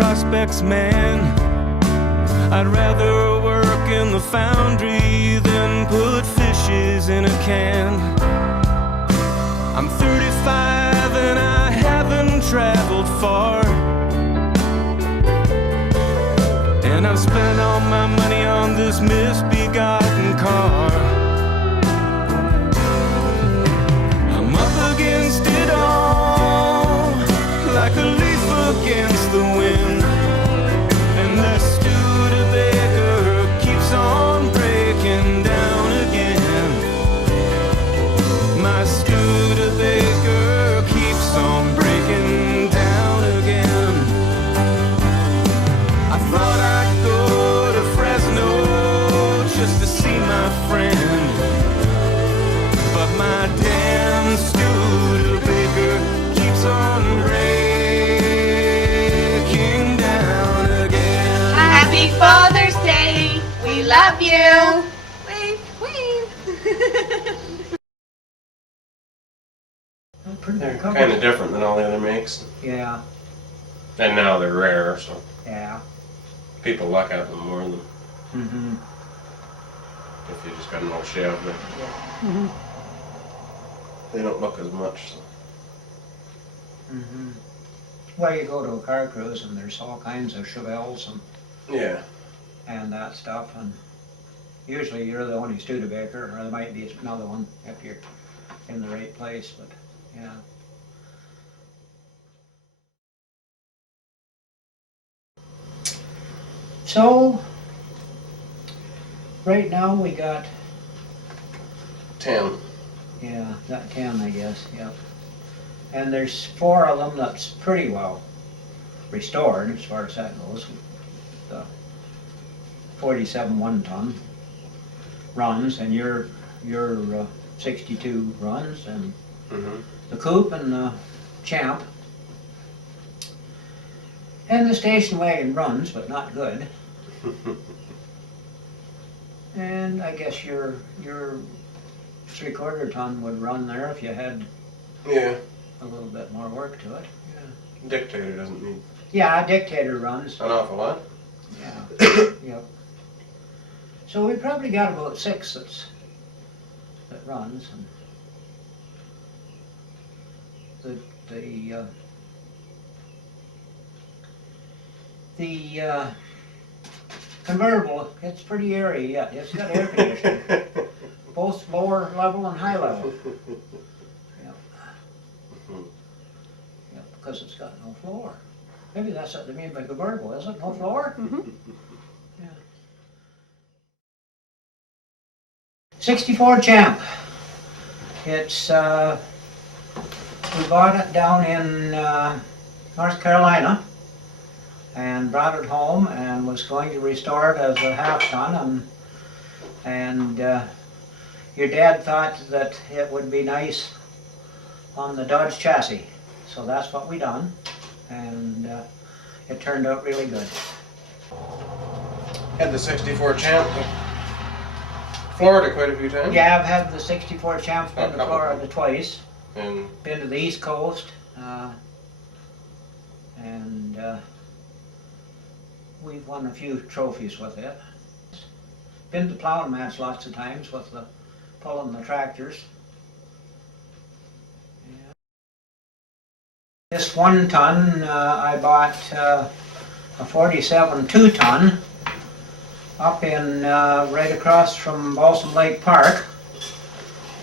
prospects, man. I'd rather work in the foundry than put fishes in a can. I'm 35 and I haven't traveled far, and I've spent all my money on this misbegotten car. I'm up against it all, like a leaf against the wind, and that Studebaker keeps on breaking down again. My Studebaker keeps on breaking down again. I thought I'd go to Fresno just to see my friend, but my damn Studebaker keeps on breaking down again. Happy Father's Day! We love you! Wave, wave! They're Kind of different than all the other makes. Yeah, And now they're rare, so yeah. people look at them more than Mm-hmm. if you just got an old Chev, but they don't look as much. So. Mm-hmm. Well, you go to a car cruise and there's all kinds of Chevelles Yeah. and that stuff, and usually you're the only Studebaker, or there might be another one if you're in the right place, but yeah. So, right now we got, 10. yeah, got 10, I guess, yep. And there's 4 of them that's pretty well restored as far as that goes. The 47 1-ton runs, and your 62 runs, and the coupe and the champ. And the station wagon runs, but not good. And I guess your 3/4 ton would run there if you had Yeah. a little bit more work to it. Dictator doesn't need Yeah, Dictator runs. an awful lot. Yeah. Yep. So we probably got about 6 that runs, and the convertible, it's pretty airy yet. It's got air conditioning, both lower level and high level. Yep. Yep, because it's got no floor. Maybe that's what they mean by convertible, is it? No floor? Yeah. 64 Champ. It's, we bought it down in North Carolina and brought it home and was going to restore it as a 1/2 ton, and your dad thought that it would be nice on the Dodge chassis. So that's what we done, and it turned out really good. Had the 64 Champ to Florida quite a few times. Yeah, I've had the 64 Champs, been A to couple Florida twice, And been to the East Coast, and we've won a few trophies with it. Been to plowing match lots of times with the pulling the tractors. Yeah. This 1 ton, I bought a 47 2-ton up in right across from Balsam Lake Park,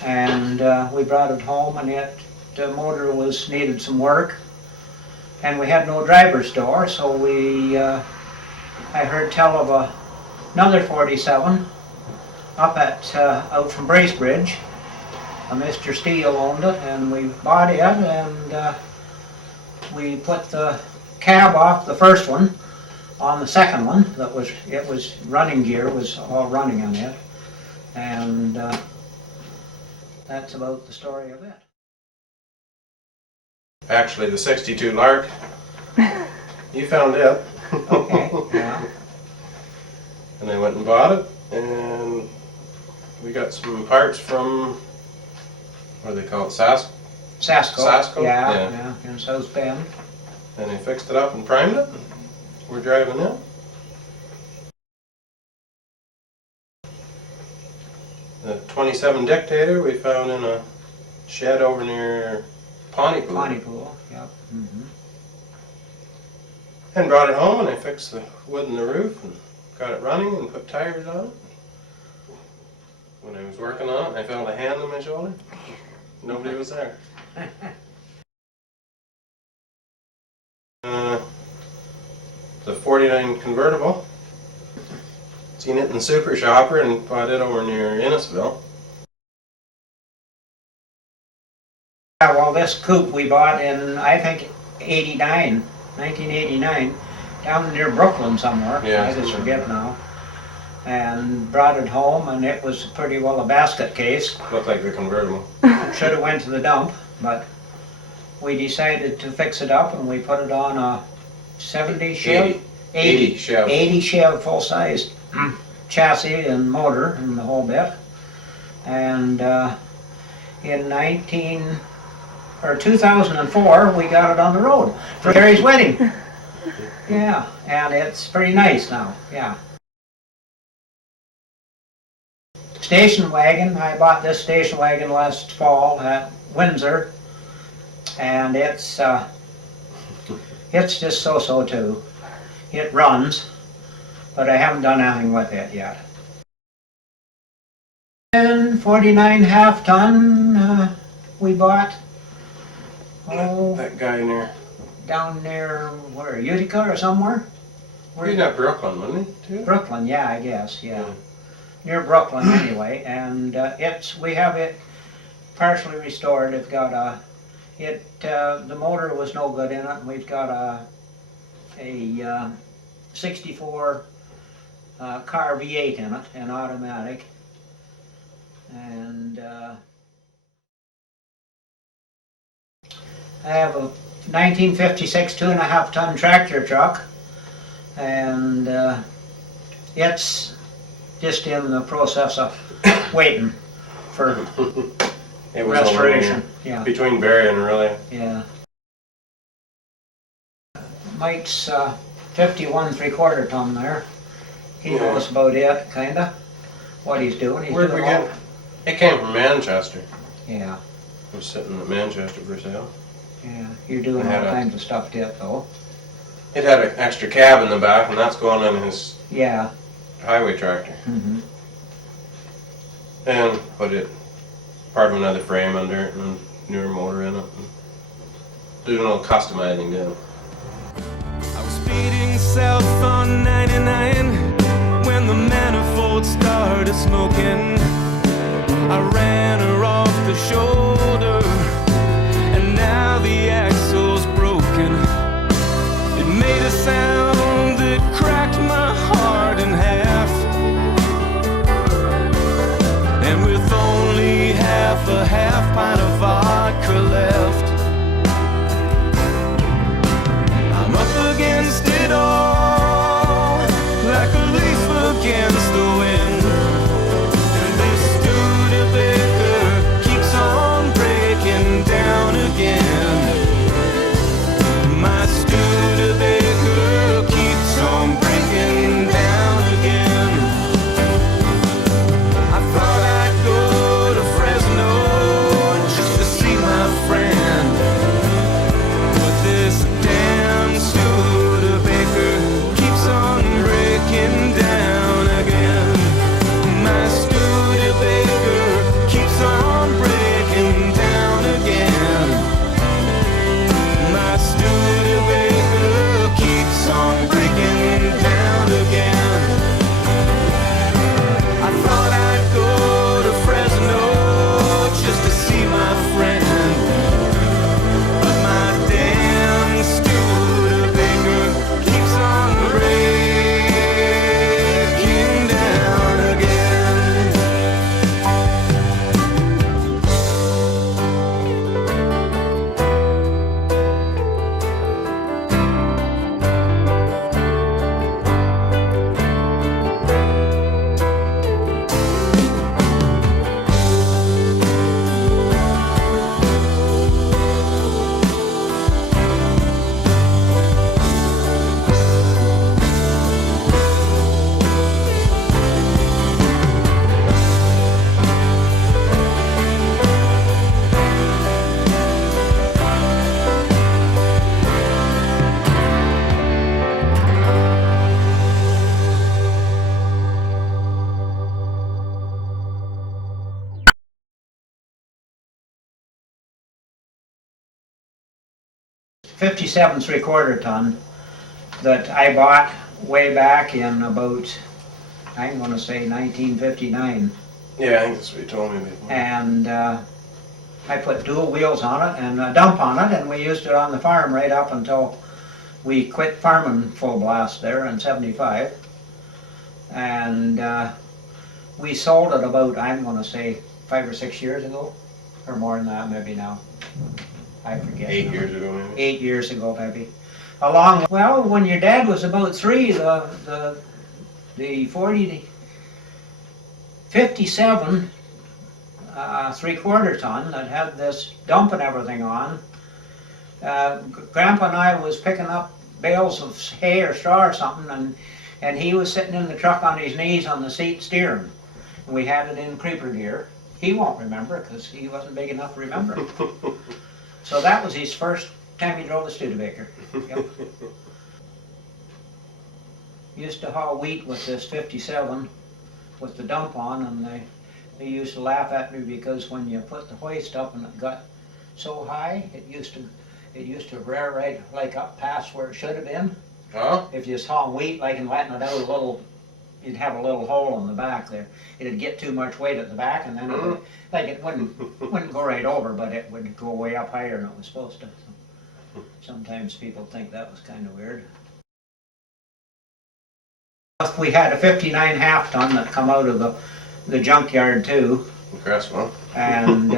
and we brought it home, and the motor needed some work, and we had no driver's door, so I heard tell of another 47 up out from Bracebridge. Mr. Steele owned it, and we bought it, and we put the cab off the first one on the second one. It was running gear, was all running on it, and that's about the story of it. actually the 62 Lark, you found it. Okay, yeah. And I went and bought it, and we got some parts from, what do they call it, Sasko. Sasko? Yeah, Yeah. yeah, in South Bend. And they fixed it up and primed it. we're driving in. The 27 Dictator we found in a shed over near Pontypool. Pontypool, yep. And brought it home and I fixed the wood in the roof and got it running and put tires on it. When I was working on it, I felt a hand on my shoulder. Nobody was there. The 49 convertible. Seen it in the Super Shopper and bought it over near Innisville. Yeah, well, this coupe we bought in, I think, 1989, down near Brooklyn somewhere. Yeah, I just somewhere. forget now. And brought it home, and it was pretty well a basket case. Looked like the convertible. Should have went to the dump, but we decided to fix it up, and we put it on a 70 Chev. 80 Chev. 80 Chev full-size chassis and motor and the whole bit. And in 2004, we got it on the road for Gary's wedding. Yeah, and it's pretty nice now, yeah. Station wagon, I bought this station wagon last fall at Windsor, and it's just so-so too. It runs, but I haven't done anything with it yet. And 49 half-ton we bought, That guy near. down near, where, Utica or somewhere? He's at Brooklyn, wasn't he? Too? Brooklyn, yeah, I guess, yeah. Near Brooklyn anyway, and we have it partially restored. It's got the motor was no good in it, and we've got a 64 car V8 in it, an automatic, and I have a 1956 2.5-ton tractor truck, and it's just in the process of waiting for It was restoration. over Yeah, between Barry and Really. yeah. Mike's 51 3/4 ton there. He Yeah. knows about it, kinda, what he's doing. He's Where'd we doing get? It came from Manchester. Yeah, It was sitting at Manchester for sale. yeah. You're doing I had all a- kinds of stuff to it though. It had an extra cab in the back, and that's going in his Yeah. highway tractor. Mm-hmm. And put it part of another frame under it and a newer motor in it. And doing a little customizing to it. I was speeding south on 99 when the manifold started smoking. I ran her off the shoulder and now the axle's broken. It made a sound that cracked my heart in half. And with only half a half pint of vodka left, I'm up against it all, like a leaf against the wind. And this Studebaker keeps on breaking down again. 57 3/4 ton that I bought way back in about, I'm going to say 1959. Yeah, I think that's what you told me before. And I put dual wheels on it and a dump on it, and we used it on the farm right up until we quit farming full blast there in 75. And we sold it about, I'm going to say, 5 or 6 years ago, or more than that maybe now. I forget. 8 years ago, maybe. 8 years ago, maybe. Well, when your dad was about 3, the 57 3/4 ton that had this dump and everything on, Grandpa and I was picking up bales of hay or straw or something, and he was sitting in the truck on his knees on the seat steering. And we had it in creeper gear. He won't remember because he wasn't big enough to remember. So that was his first time he drove a Studebaker. Yep. Used to haul wheat with this 57 with the dump on, and they used to laugh at me because when you put the hoist up and it got so high, it used to rear right like up past where it should have been. Huh? If you was hauling wheat like and letting it out a little, you'd have a little hole in the back there. It'd get too much weight at the back, and then it wouldn't go right over, but it would go way up higher than it was supposed to. So sometimes people think that was kind of weird. We had a 59 half ton that come out of the junkyard too. Craftsman. And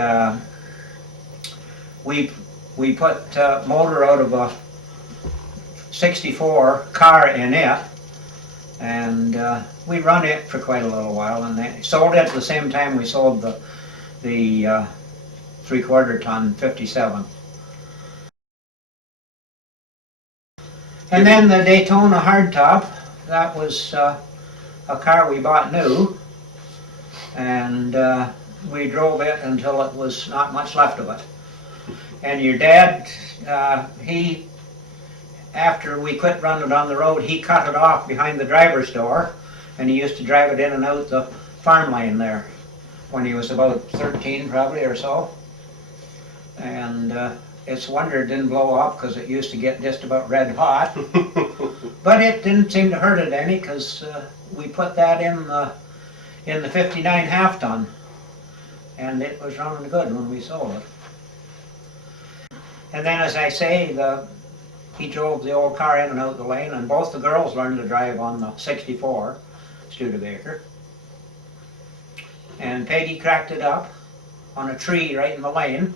we put motor out of a 64 car in it, and we run it for quite a little while, and they sold it at the same time we sold the 3/4 ton 57. And then the Daytona hardtop, that was a car we bought new, and we drove it until it was not much left of it. And your dad, after we quit running it on the road, he cut it off behind the driver's door, and he used to drive it in and out the farm lane there when he was about 13 probably or so. And it's a wonder it didn't blow up because it used to get just about red hot. But it didn't seem to hurt it any because we put that in the 59 half ton, and it was running good when we sold it. And then, as I say, he drove the old car in and out the lane, and both the girls learned to drive on the 64 Studebaker. And Peggy cracked it up on a tree right in the lane.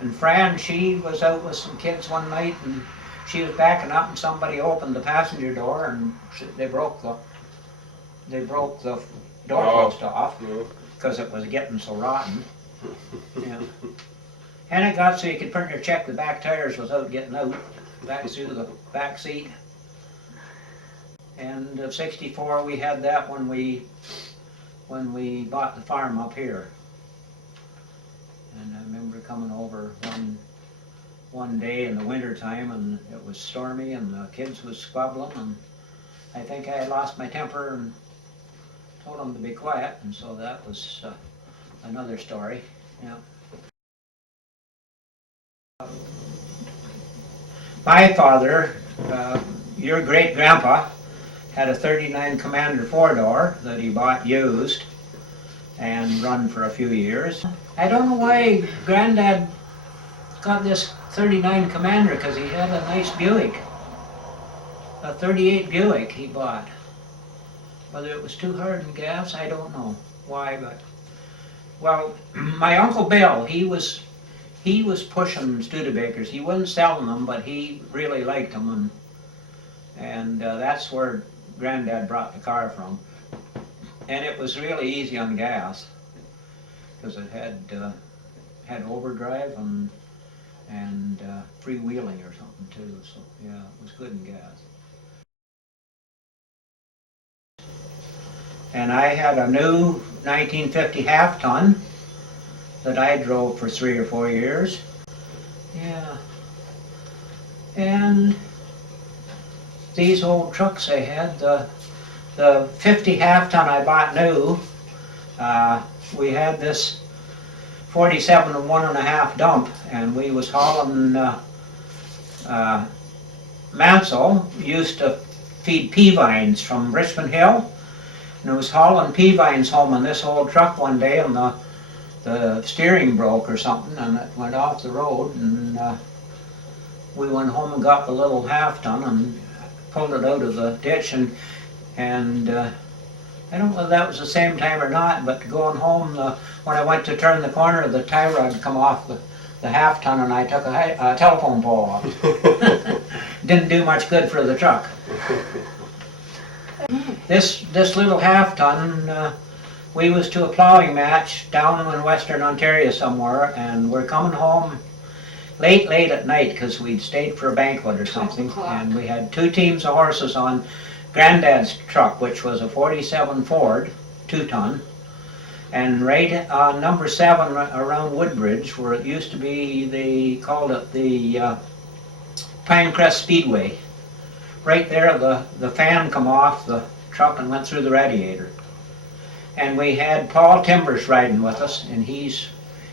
And Fran, she was out with some kids one night, and she was backing up, and somebody opened the passenger door, and they broke the door post off because it was getting so rotten. Yeah. And it got so you could pretty near check the back tires without getting out, back through the back seat. And of 64, we had that when we bought the farm up here. And I remember coming over one day in the winter time, and it was stormy, and the kids was squabbling, and I think I lost my temper and told them to be quiet, and so that was another story. Yeah. My father, your great-grandpa, had a 39 Commander 4-door that he bought used and run for a few years. I don't know why Granddad got this 39 Commander, because he had a nice Buick, a 38 Buick he bought. Whether it was too hard in gas, I don't know why, but well, my Uncle Bill, he was pushing Studebakers. He wasn't selling them, but he really liked them, and that's where Granddad brought the car from. And it was really easy on gas because it had overdrive and freewheeling or something too. So yeah, it was good in gas. And I had a new 1950 half ton that I drove for 3 or 4 years. Yeah. And these old trucks I had, the 50 half ton I bought new, we had this 47 1.5 dump, and we was hauling Mansell used to feed pea vines from Richmond Hill, and it was hauling pea vines home in this old truck one day, and the steering broke or something, and it went off the road, and we went home and got the little half-ton and pulled it out of the ditch, and I don't know if that was the same time or not, but going home, when I went to turn the corner, the tie rod come off the half-ton, and I took a telephone pole off. Didn't do much good for the truck. This little half-ton, we was to a plowing match down in Western Ontario somewhere, and we're coming home late at night because we'd stayed for a banquet or something, and we had 2 teams of horses on Granddad's truck, which was a 47 Ford, 2-ton, and right on number 7 around Woodbridge, where it used to be, they called it the Pinecrest Speedway. Right there, the fan come off the truck and went through the radiator. And we had Paul Timbers riding with us, and he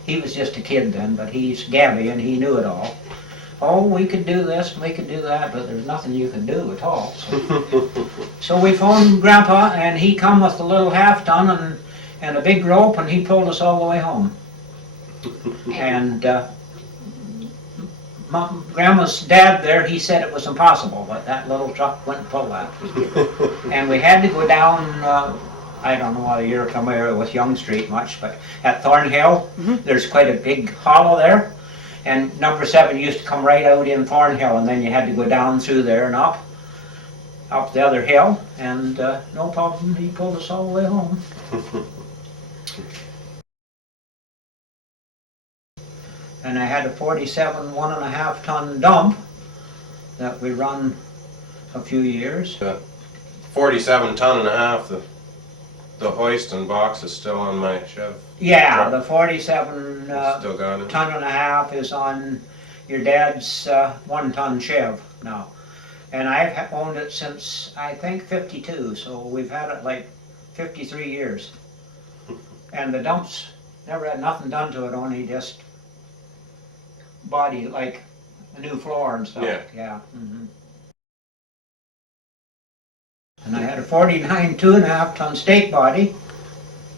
was just a kid then, but he's Gabby and he knew it all. Oh, we could do this, we could do that, but there's nothing you could do at all. So we phoned Grandpa, and he come with a little half-ton and a big rope, and he pulled us all the way home. And Grandma's dad there, he said it was impossible, but that little truck wouldn't pull that. And we had to go down, I don't know whether you're familiar with Yonge Street much, but at Thornhill, there's quite a big hollow there. And number 7 used to come right out in Thornhill, and then you had to go down through there and up the other hill, and no problem, he pulled us all the way home. And I had a 47 1.5-ton dump that we run a few years. 47 ton and a half, the hoist and box is still on my Chev. Yeah, the 47 Still got it. ton and a half is on your dad's 1-ton Chev now. And I've owned it since, I think, 52, so we've had it like 53 years. And the dumps never had nothing done to it, only just body, like a new floor and stuff. Yeah. And I had a 49 2.5-ton stake body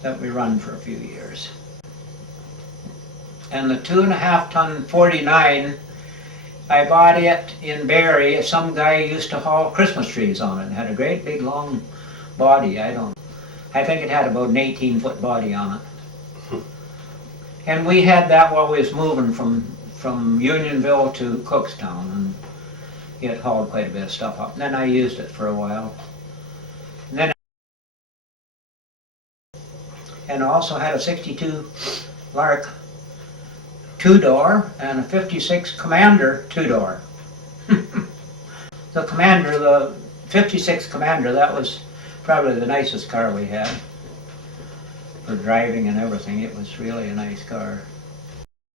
that we run for a few years. And the 2.5-ton 49, I bought it in Barrie. Some guy used to haul Christmas trees on it. It had a great big long body. I think it had about an 18-foot body on it. And we had that while we was moving from Unionville to Cookstown, and it hauled quite a bit of stuff up. And then I used it for a while. And I also had a 62 Lark 2-door and a 56 Commander 2-door. The 56 Commander, that was probably the nicest car we had for driving and everything. It was really a nice car.